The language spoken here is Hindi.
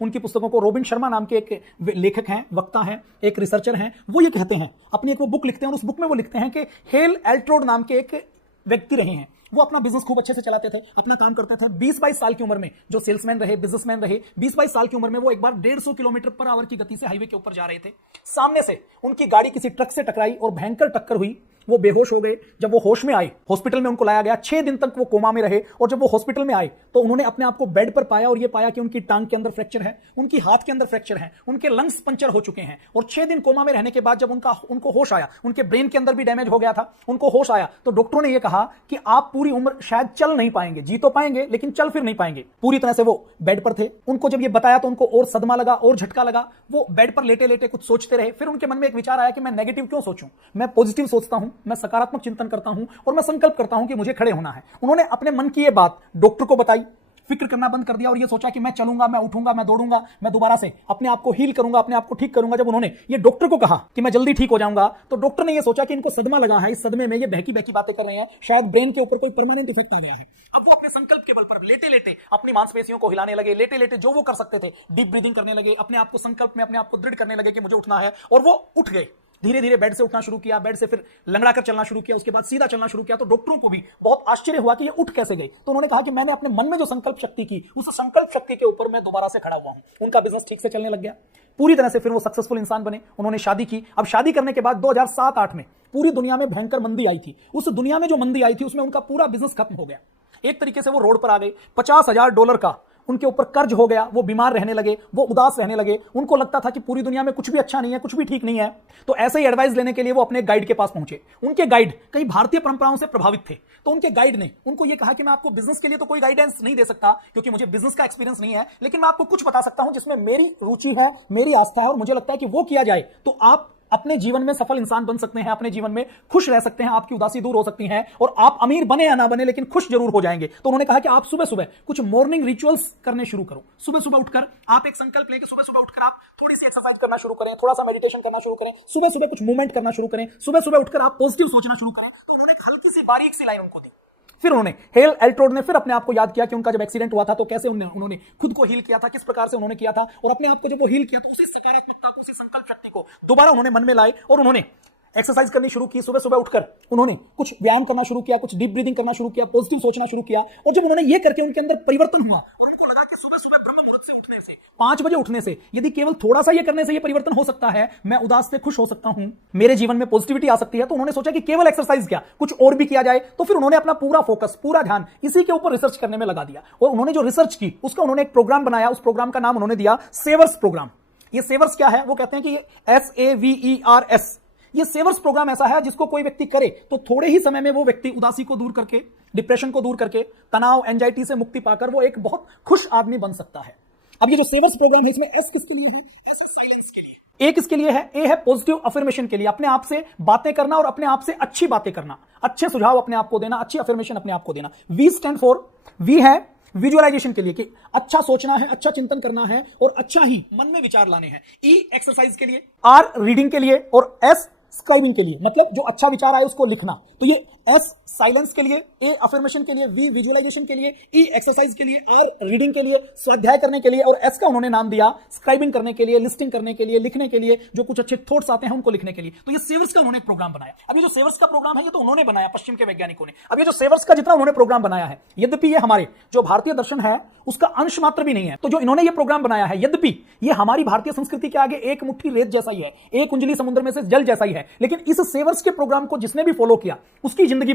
उनकी पुस्तकों को रॉबिन शर्मा नाम के एक लेखक हैं, वक्ता हैं, एक रिसर्चर हैं, वो ये कहते हैं, अपनी एक वो बुक लिखते हैं और उस बुक में वो लिखते हैं कि हेल एल्ट्रोड नाम के एक व्यक्ति रहे हैं। वो अपना बिजनेस खूब अच्छे से चलाते थे, अपना काम करते थे। 20-22 साल की उम्र में जो सेल्समैन रहे, बिजनेसमैन रहे, 20-22 साल की उम्र में वो एक बार 150 किलोमीटर पर आवर की गति से हाईवे के ऊपर जा रहे थे। सामने से उनकी गाड़ी किसी ट्रक से टकराई और भयंकर टक्कर हुई। वो बेहोश हो गए। जब वो होश में आए, हॉस्पिटल में उनको लाया गया। 6 दिन तक वो कोमा में रहे और जब वो हॉस्पिटल में आए तो उन्होंने अपने आप को बेड पर पाया और ये पाया कि उनकी टांग के अंदर फ्रैक्चर है, उनकी हाथ के अंदर फ्रैक्चर है, उनके लंग्स पंचर हो चुके हैं। और 6 दिन कोमा में रहने के बाद जब उनको होश आया, उनके ब्रेन के अंदर भी डैमेज हो गया था, उनको होश आया तो डॉक्टरों ने ये कहा कि आप पूरी उम्र शायद चल नहीं पाएंगे, जी तो पाएंगे लेकिन चल फिर नहीं पाएंगे। पूरी तरह से वो बेड पर थे। उनको जब ये बताया तो उनको और सदमा लगा और झटका लगा। वो बेड पर लेटे लेटे कुछ सोचते रहे। फिर उनके मन में एक विचार आया कि मैं नेगेटिव क्यों सोचूं, मैं पॉजिटिव सोचता हूं, मैं सकारात्मक चिंतन करता हूं और मैं संकल्प करता हूं कि मुझे खड़े होना है। उन्होंने अपने मन की ये बात डॉक्टर को बताई, फिक्र करना बंद कर दिया और ये सोचा कि मैं चलूंगा, मैं उठूंगा, मैं दौड़ूंगा, मैं दोबारा से अपने आप को हील करूंगा, अपने आप को ठीक करूंगा। जब उन्होंने ये डॉक्टर को कहा कि मैं जल्दी ठीक हो जाऊंगा तो डॉक्टर ने ये सोचा कि इनको सदमा लगा है, इस सदमे में ये बहकी बहकी बातें कर रहे हैं, शायद ब्रेन के ऊपर कोई परमानेंट इफेक्ट आ गया है। अब वो अपने संकल्प के बल पर लेटे लेटे अपनी मांसपेशियों को हिलाने लगे, लेटे लेटे जो वो कर सकते थे, डीप ब्रीदिंग करने लगे, अपने आप को संकल्प में अपने आप को दृढ़ करने लगे कि मुझे उठना है। और वो उठ गए। धीरे धीरे बेड से उठना शुरू किया, बेड से फिर लंगड़ा कर चलना शुरू किया, उसके बाद सीधा चलना शुरू किया। तो डॉक्टरों को भी बहुत आश्चर्य हुआ कि ये उठ कैसे गए। तो उन्होंने कहा कि मैंने अपने मन में जो संकल्प शक्ति की, उस संकल्प शक्ति के ऊपर मैं दोबारा से खड़ा हुआ हूं। उनका बिजनेस ठीक से चलने लग गया पूरी तरह से। फिर वो सक्सेसफुल इंसान बने। उन्होंने शादी की। अब शादी करने के बाद 2007-8 में पूरी दुनिया में भयंकर मंदी आई थी। उस दुनिया में जो मंदी आई थी उसमें उनका पूरा बिजनेस खत्म हो गया। एक तरीके से वो रोड पर आ गए। $50,000 का उनके ऊपर कर्ज हो गया। वो बीमार रहने लगे, वो उदास रहने लगे। उनको लगता था कि पूरी दुनिया में कुछ भी अच्छा नहीं है, कुछ भी ठीक नहीं है। तो ऐसे ही एडवाइस लेने के लिए वो अपने गाइड के पास पहुंचे। उनके गाइड कई भारतीय परंपराओं से प्रभावित थे। तो उनके गाइड ने उनको ये कहा कि मैं आपको बिजनेस के लिए तो कोई गाइडेंस नहीं दे सकता क्योंकि मुझे बिजनेस का एक्सपीरियंस नहीं है, लेकिन मैं आपको कुछ बता सकता हूं जिसमें मेरी रुचि है, मेरी आस्था है और मुझे लगता है कि वो किया जाए तो आप अपने जीवन में सफल इंसान बन सकते हैं, अपने जीवन में खुश रह सकते हैं, आपकी उदासी दूर हो सकती है और आप अमीर बने या ना बने लेकिन खुश जरूर हो जाएंगे। तो उन्होंने कहा कि आप सुबह सुबह कुछ मॉर्निंग रिचुअल्स करने शुरू करो। सुबह सुबह उठकर आप एक संकल्प लेके सुबह सुबह उठकर आप थोड़ी सी एक्सरसाइज करना शुरू करें, थोड़ा सा मेडिटेशन करना शुरू करें, सुबह सुबह कुछ मूवमेंट करना शुरू करें, सुबह सुबह उठकर आप पॉजिटिव सोचना शुरू करें। तो उन्होंने एक हल्की सी बारीक सी लाइन उनको दी। फिर उन्होंने हेल एल्ट्रोड ने फिर अपने आप को याद किया कि उनका जब एक्सीडेंट हुआ था तो कैसे उन्होंने खुद को हील किया था, किस प्रकार से उन्होंने किया था और अपने आप को जब वो हील किया तो उसी सकारात्मकता को, उसी संकल्प शक्ति को दोबारा उन्होंने मन में लाए और उन्होंने एक्सरसाइज करनी शुरू की। सुबह सुबह उठकर उन्होंने कुछ व्यायाम करना शुरू किया, कुछ डीप ब्रीदिंग करना शुरू किया, पॉजिटिव सोचना शुरू किया। और जब उन्होंने ये करके उनके अंदर परिवर्तन हुआ और उनको लगा कि सुबह सुबह ब्रह्म मुहूर्त से उठने से, 5 बजे उठने से, यदि केवल थोड़ा सा ये करने से ये परिवर्तन हो सकता है, मैं उदास से खुश हो सकता हूं, मेरे जीवन में पॉजिटिविटी आ सकती है, तो उन्होंने सोचा कि केवल एक्सरसाइज क्या, कुछ और भी किया जाए। तो फिर उन्होंने अपना पूरा फोकस, पूरा ध्यान इसी के ऊपर रिसर्च करने में लगा दिया और उन्होंने जो रिसर्च की उसका उन्होंने एक प्रोग्राम बनाया। उस प्रोग्राम का नाम उन्होंने दिया सेवर्स प्रोग्राम। ये सेवर्स क्या है? वो कहते हैं कि SAVERS, ये सेवर्स प्रोग्राम ऐसा है जिसको कोई व्यक्ति करे तो थोड़े ही समय में वो व्यक्ति उदासी को दूर करके, डिप्रेशन को दूर करके, तनाव, एंजाइटी से मुक्ति पाकर वो एक बहुत खुश आदमी बन सकता है। अब ये जो सेवर्स प्रोग्राम है इसमें S किसके लिए है? S है साइलेंस के लिए, A किसके लिए है? A है पॉजिटिव अफर्मेशन के लिए, अपने आप से बातें करना और अपने आप से अच्छी बातें करना, अच्छे सुझाव अपने आप को देना, अच्छी अफर्मेशन अपने आप को देना। V स्टैंड फॉर, V है विजुअलाइजेशन के लिए कि अच्छा सोचना है, अच्छा चिंतन करना है और अच्छा ही मन में विचार लाने हैं। E एक्सरसाइज के लिए, R रीडिंग के लिए और S स्क्राइबिंग के लिए, मतलब जो अच्छा विचार आए उसको लिखना। तो ये S साइलेंस के लिए, A अफर्मेशन के लिए, V विजुअलाइजेशन के लिए, E एक्सरसाइज के लिए, R रीडिंग के लिए, स्वाध्याय करने के लिए और S का उन्होंने नाम दिया स्क्राइबिंग करने के लिए, लिस्टिंग करने के लिए, लिखने के लिए, जो कुछ अच्छे थॉट्स आते हैं उनको लिखने के लिए। तो ये सेवर्स का उन्होंने प्रोग्राम बनाया। अब ये जो सेवर्स का प्रोग्राम है ये तो उन्होंने बनाया, पश्चिम के वैज्ञानिकों ने। अब ये जो सेवर्स का जितना उन्होंने प्रोग्राम बनाया है, यद्यपि ये हमारे जो भारतीय दर्शन है उसका अंश मात्र भी नहीं है, तो जो इन्होंने ये प्रोग्राम बनाया है, यद्यपि ये हमारी भारतीय संस्कृति के आगे एक मुट्ठी रेत जैसा ही है, एक उंजली समुद्र में से जल जैसा ही है, लेकिन इस सेवर्स के प्रोग्राम को जिसने भी फॉलो किया उसकी